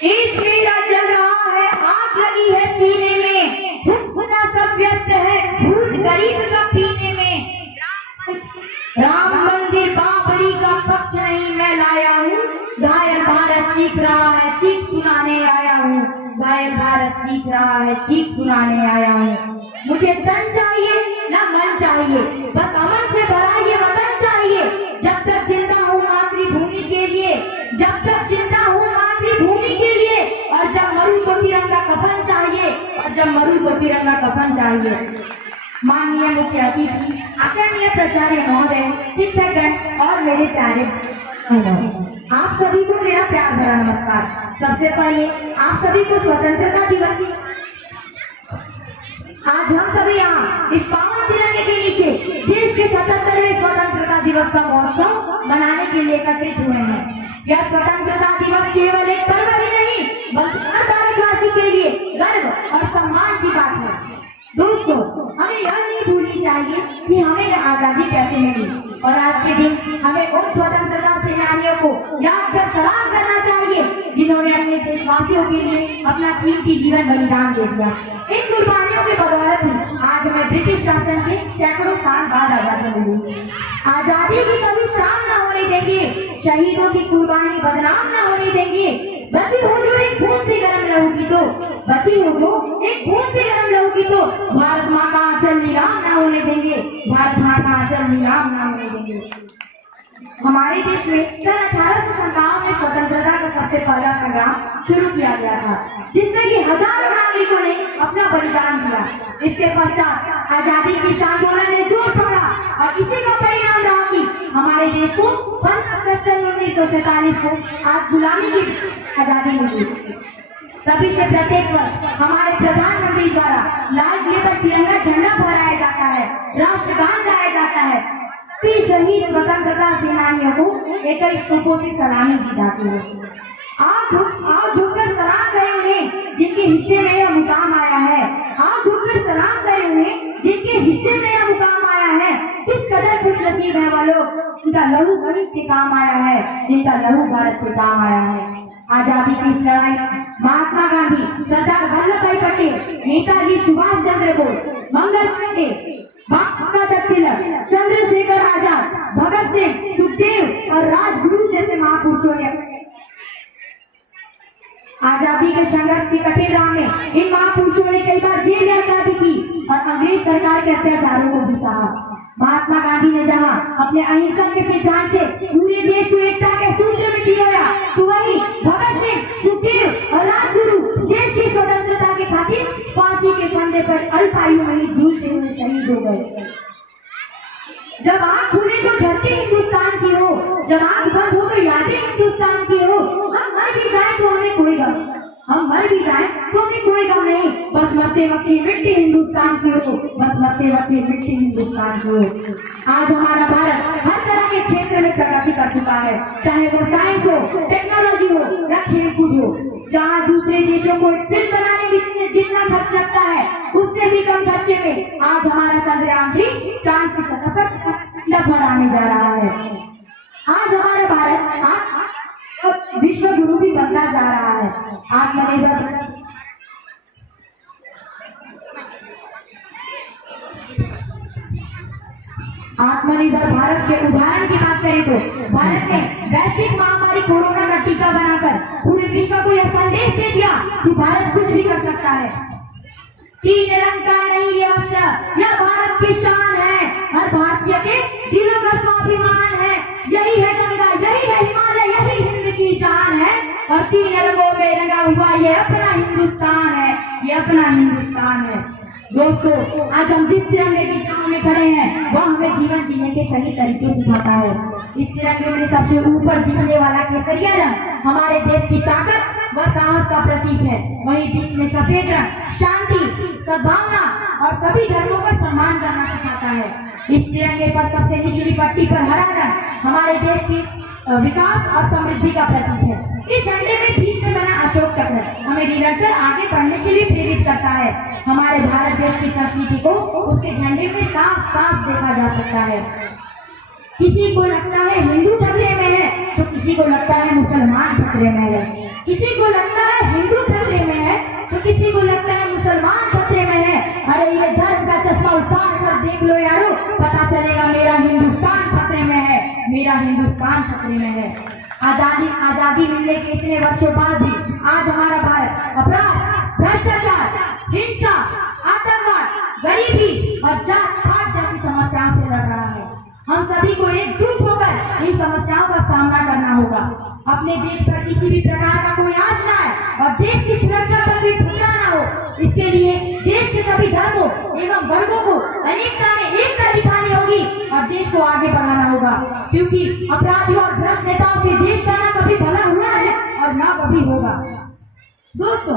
देश मेरा जल रहा है, आग लगी है सीने में, खुदा सब व्यस्त है, भूत गरीब का पीने में। राम मंदिर बाबरी का पक्ष नहीं मैं लाया हूँ, घायल भारत चीख रहा है, चीख सुनाने आया हूँ। घायल भारत चीख रहा है, चीख सुनाने आया हूँ। मुझे तन चाहिए न मन चाहिए, बस अमन से भरा ये वतन चाहिए। जब तक जिंदा हूँ मातृभूमि के लिए, जब तक जिंदा हूँ मातृभूमि के लिए, और जब मरूं तो तिरंगा कफन चाहिए, और जब मरूं तो तिरंगा कफन चाहिए। माननीय मुख्य अतिथि, आदरणीय प्राचार्य महोदय, शिक्षकगण और मेरे प्यारे आप सभी को मेरा प्यार भरा नमस्कार। सबसे पहले आप सभी को स्वतंत्रता दिवस की, आज हम सभी यहाँ इस पावन तिरंगे के नीचे देश के 77वें स्वतंत्रता दिवस का महोत्सव मनाने के लिए एकत्रित हुए हैं। यह स्वतंत्रता दिवस केवल एक पर्व ही नहीं, बल्कि हर भारतवासी के लिए गर्व और सम्मान की बात है। दोस्तों, हमें यह नहीं भूलनी चाहिए कि हमें यह आजादी कैसे मिली, और आज के दिन हमें उन स्वतंत्रता सेनानियों को याद कर सलाम करना चाहिए जिन्होंने अपने देशवासियों के लिए अपना कीमती जीवन बलिदान दे दिया। इन कुर्बानियों के बदौलत ही आज हमें ब्रिटिश शासन से सैकड़ों साल बाद आजादी मिली। आजादी की कभी शाम न होने देंगे, शहीदों की कुर्बानी बदनाम न होने देंगे। बची हो जो एक बूंद भी गर्म लहू की, तो बची हो जो एक बूंद भी गर्म लहू की, तो भारत माँ का आंचल नीलाम न होने देंगे, भारत माँ का आंचल नीलाम न होने देंगे। हमारे देश में सन 1857 में स्वतंत्रता का सबसे पहला संग्राम शुरू किया गया था, जिसमें कि हजारों नागरिकों ने अपना बलिदान दिया। इसके पश्चात आजादी के आंदोलन ने जोर पकड़ा, और इसी का परिणाम रहा कि हमारे देश को 15 अगस्त 1947 को आज गुलामी की आजादी मिली। तभी से प्रत्येक वर्ष हमारे प्रधानमंत्री द्वारा लाल किले पर तिरंगा झंडा फहराया जाता है, राष्ट्रगान गाया जाता है। शहीद स्वतंत्रता सेनानियों को 21 तोपों से सलामी दी जाती है। आओ झुककर सलाम करें उन्हें जिनके हिस्से में यह मुकाम आया है। आओ झुककर सलाम करें उन्हें जिनके हिस्से में यह मुकाम आया है। किस कदर खुशनसीब है वो लोग जिनका लहू गरीब के काम आया है, जिनका लहू भारत के काम आया है। आजादी की लड़ाई महात्मा गांधी, सरदार वल्लभ भाई पटेल, नेताजी सुभाष चंद्र बोस, मंगल पांडे, बालगंगाधर तिलक, चंद्रशेखर आजाद, भगत सिंह, सुखदेव और राजगुरु जैसे महापुरुषों ने आजादी के संघर्ष की कठिन राह में इन महापुरुषों ने कई बार जेल यात्रा भी की और अंग्रेज सरकार के अत्याचारों को भी सहा। महात्मा गांधी ने जहां अपने अहिंसा के सिद्धांत से पूरे देश को एकता के सूत्र में पिरोया, तो वहीं भगत सिंह, सुखदेव और राजगुरु देश की स्वतंत्रता के खातिर फांसी के फंदे पर अल्पायु में ही झूलते हुए शहीद हो गए। जब आंख खुले तो धरती हिंदुस्तान की हो, जब आंख बंद हो तो यादें हिंदुस्तान की हो। हम मर भी जाए तो हमें कोई गम, हम मर भी जाए तो हमें कोई गम नहीं, बस मरते वक्त मिट्टी हिंदुस्तान की हो, बस मरते वक्त मिट्टी हिंदुस्तान की हो। आज हमारा भारत हर तरह के क्षेत्र में प्रगति कर चुका है, चाहे वो साइंस हो, टेक्नोलॉजी हो या खेल कूद हो। जहाँ दूसरे देशों को फिल्म बनाने में जितना खर्च लगता है, उससे भी कम खर्चे में आज हमारा चंद्रयान 3 चांद की सतह पर फहराने जा रहा है। आज हमारा भारत विश्व गुरु भी बनता जा रहा है। आत्मनिर्भर भारत के उदाहरण की बात करें तो भारत ने वैश्विक महामारी कोरोना का टीका बनाकर पूरे विश्व को यह संदेश दे दिया कि भारत कुछ भी कर सकता है। 3 रंग का नहीं ये वस्त्र, यह भारत की शान है, हर भारतीय के दिलों का स्वाभिमान है। यही है गंगा, यही है हिमालय, यही हिंद की जान है, और 3 रंगों में रंगा हुआ ये अपना हिंदुस्तान है, ये अपना हिंदुस्तान है। दोस्तों, आज हम जिस तिरंगे की छांव में खड़े हैं, वह हमें जीवन जीने के सही तरीके सिखाता है। इस तिरंगे में सबसे ऊपर दिखने वाला केसरिया रंग हमारे देश की ताकत व साहस का प्रतीक है। वहीं बीच में सफेद रंग शांति, सद्भावना और सभी धर्मों का सम्मान करना सिखाता है। इस तिरंगे पर सबसे निचली पट्टी पर हरा रंग हमारे देश की विकास और समृद्धि का प्रतीक है। इस झंडे में बीच में बना अशोक चक्र हमें निरंतर आगे बढ़ने के लिए प्रेरित करता है। हमारे भारत देश की संस्कृति को उसके झंडे में साफ साफ देखा जा सकता है। किसी को लगता है हिंदू खतरे में है, तो किसी को लगता है मुसलमान खतरे में है, किसी को लगता है मेरा हिंदुस्तान खतरे में है। आजादी मिलने के इतने वर्षों बाद भी आज हमारा भारत अपराध, भ्रष्टाचार, हिंसा, आतंकवाद, गरीबी और जात पात जैसी समस्याओं से लड़ रहा है। हम सभी को एकजुट होकर इन समस्याओं का सामना करना होगा। अपने देश पर किसी भी प्रकार का कोई आंच न आए और देश की सुरक्षा पर कोई खतरा न हो, इसके लिए देश के सभी धर्मों एवं वर्गों को अनेकता में एकता दिखानी होगी और देश को आगे बढ़ाना होगा, क्योंकि अपराधियों और भ्रष्ट नेताओं से देश का न कभी भला हुआ है और न कभी होगा। दोस्तों,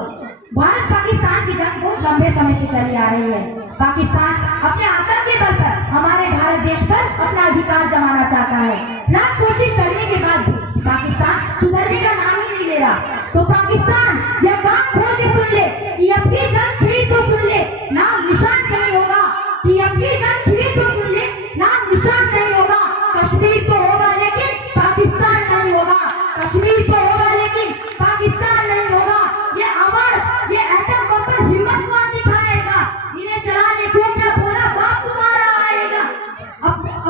भारत पाकिस्तान की जंग बहुत लंबे समय से चली आ रही है। पाकिस्तान अपने आतंक के बल पर हमारे भारत देश पर अपना अधिकार जमाना चाहता है। लाख कोशिश करने के बाद भी पाकिस्तान सुधरने का नाम ही नहीं ले रहा। तो पाकिस्तान यह कान खोल के सुन ले कि अब की जंग छिड़ी तो सुन ले, नाम निशान नहीं होगा। कि अब की जंग छिड़ी तो सुन ले, नाम निशान नहीं होगा। कश्मीर तो होगा लेकिन पाकिस्तान नहीं होगा। कश्मीर तो होगा लेकिन पाकिस्तान नहीं होगा। ये आवाज, ये एटम बम पर हिम्मत कौन दिखाएगा? इन्हें चलाने को क्या बोला बाप तुम्हारा आएगा।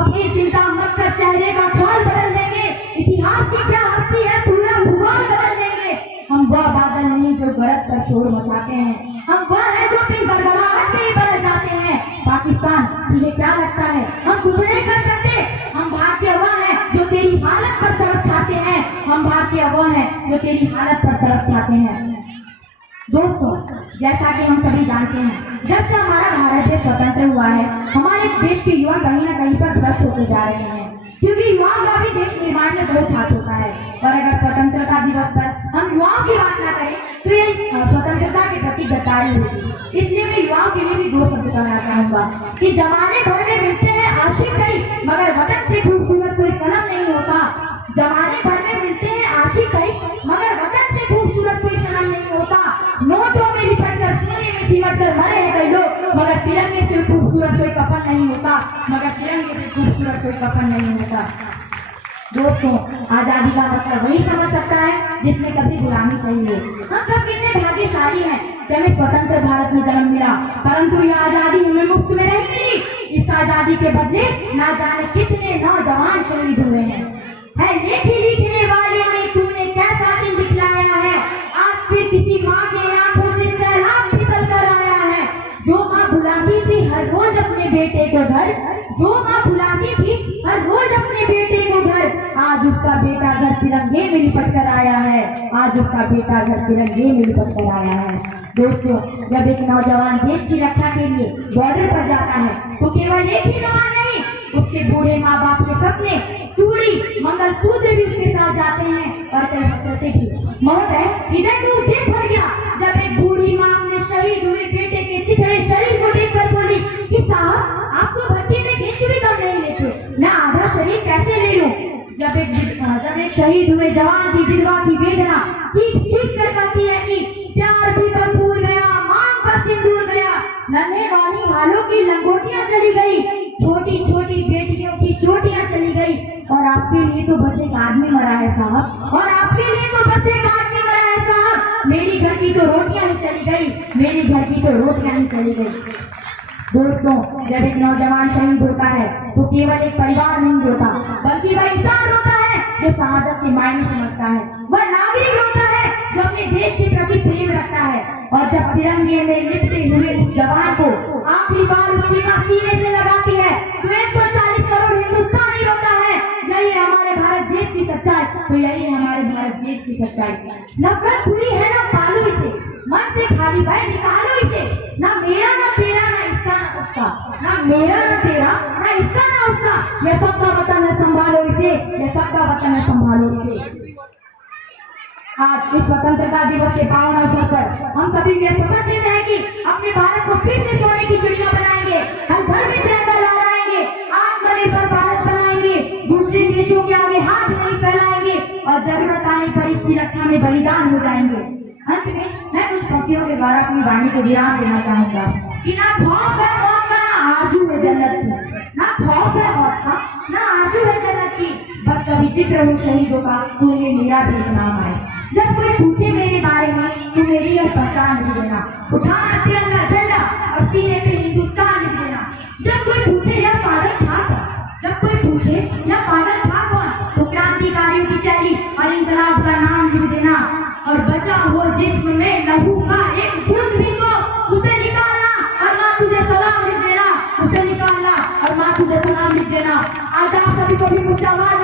अपनी चिंता मत कर, चेहरे का ख्याल बदल देंगे। इतिहास की क्या हस्ती है, पूरा भूगोल बदल देंगे। हम वह बादल नहीं जो गरज कर शोर मचाते हैं, हम वह है जो बिन गड़गड़ाहट में ही बरस जाते हैं। पाकिस्तान, तुझे क्या लगता है हम कुछ नहीं कर सकते? हम भारतीय वह है जो तेरी हालत पर तरस खाते हैं। हम भारतीय वह है जो तेरी हालत पर तरस खाते हैं। दोस्तों, जैसा कि हम सभी जानते हैं, जब से हमारा भारत देश स्वतंत्र हुआ है, हमारे देश के युवा कहीं न कहीं पर भ्रष्ट होते जा रहे हैं, क्योंकि युवाओं का भी देश निर्माण में बहुत हाथ होता है। और अगर स्वतंत्रता दिवस पर हम युवाओं की बात न करें तो ये स्वतंत्रता के प्रति गद्दारी होगी। इसलिए मैं युवाओं के लिए भी दो शब्द कहना चाहूंगा कि जमाने भर में मिलते हैं आशिक कई, मगर वतन से खूबसूरत कोई सनम नहीं होता। जमाने भर में मिलते हैं आशिक कई, मगर वतन से खूबसूरत कोई सनम नहीं होता। नोटों में लिपट कर, सोने में सिमट कर मरे हैं कई लोग, मगर तिरंगे से खूबसूरत कोई कफन नहीं होता। मगर तिरंगे से खूबसूरत कोई कफन नहीं होता। दोस्तों, आजादी का मतलब वही समझ सकता है जिसने कभी गुलामी सही है। हम सब कितने भाग्यशाली हैं कि हमें स्वतंत्र भारत में जन्म मिला, परंतु यह आजादी हमें मुफ्त में नहीं मिली। इस आजादी के बदले ना जाने कितने नौजवान शहीद हुए हैं। लेखी लिखने वाले ने तूने कैसा दिन दिखलाया है, आज फिर किसी माँ के आंखों से सैलाब फिसल कर आया है। जो माँ बुलाती थी हर रोज अपने बेटे को घर, जो माँ बुलाती थी हर रोज अपने बेटे को घर, आज उसका बेटा घर तिरंगे में लिपट कर आया है। आज उसका बेटा घर तिरंगे में लिपट कर आया है। दोस्तों, जब एक नौजवान देश की रक्षा के लिए बॉर्डर पर जाता है तो केवल एक ही जवान नहीं, उसके बूढ़े माँ बाप के सपने, चूड़ी, मंगलसूत्र भी उसके साथ जाते हैं और कई हसरतें भी। महोदय, इधर तो उस दिन भर गया जब एक बूढ़ी माँ अपने शहीद हुए बेटे के चिथड़े शरीर को देखकर बोली कि साहब, आप तो भट्टी में गेंच भी कम नहीं लेते, मैं आधा शरीर कैसे ले लूं? जब एक शहीद हुए जवान की विधवा की वेदना चीख चीख कर कहती है कि प्यार भी भरपूर गया, मांग पर सिंदूर गया, नन्हे वाली हालों की लंगोटियां चली गई, छोटी छोटी बेटियों की चोटियां चली गई, और आपके लिए तो बस एक आदमी मरा है साहब, और आपके लिए तो बस एक आदमी मरा है साहब। मेरी घर की तो रोटियां ही चली गई, मेरी घर की तो रोटियां ही चली गई। दोस्तों, जब एक नौजवान शहीद होता है तो केवल एक परिवार नहीं होता, बल्कि वह इंसान होता है जो शहादत के मायने समझता है। वह नागरिक होता है जो अपने देश के प्रति प्रेम रखता है। और जब तिरंगे में लिपटे हुए उस जवान को आखिरी बार उसकी मां सीने से लगाती है तो 140 करोड़ हिंदुस्तानी रोता है। यही है हमारे भारत देश की सच्चाई। तो यही है हमारे भारत देश की सच्चाई। नफरत बुरी है ना, पालो इसे, मन से खाली भाई निकालो इसे। ना मेरा ना तेरा, ना इसका ना उसका, ना मेरा ना तेरा, ना इसका ना उसका, ये सबका वतन है, संभालो इसे, ये सबका वतन है, संभालो इसे। आज इस स्वतंत्रता दिवस के पावन अवसर पर हम सभी ये शपथ लेते हैं कि अपने भारत को फिर से सोने की चिड़िया बनाएंगे, हर घर में तिरंगा लहराएंगे, आत्मनिर्भर भारत बनाएंगे, दूसरे देशों के आगे हाथ नहीं फैलाएंगे और जरूरत आने पर इसकी रक्षा में बलिदान हो जाएंगे। अंत में मैं कुछ पंक्तियों के द्वारा अपनी वाणी को विराम देना चाहूंगा कि ना खौफ है मौत का, ना आरज़ू है जन्नत की, ना खौफ है मौत का, ना आरज़ू है जन्नत की, बस कभी जिक्र हो शहीदों का तो ये मेरा भी एक नाम है। जब कोई पूछे मेरे बारे में तो मेरी यह पहचान लिख देना, उठाना तिरंगा झंडा और सीने पे हिंदुस्तान लिख देना। जब कोई पूछे यह पागल था कौन, जब कोई पूछे यह पागल था कौन, जिस्म में लहू का एक बूंद भी तो उसे निकालना और माँ तुझे सलाम लिख देना, उसे निकालना और माँ तुझे सलाम लिख देना। आज आप सभी को भी मुझसे आवाज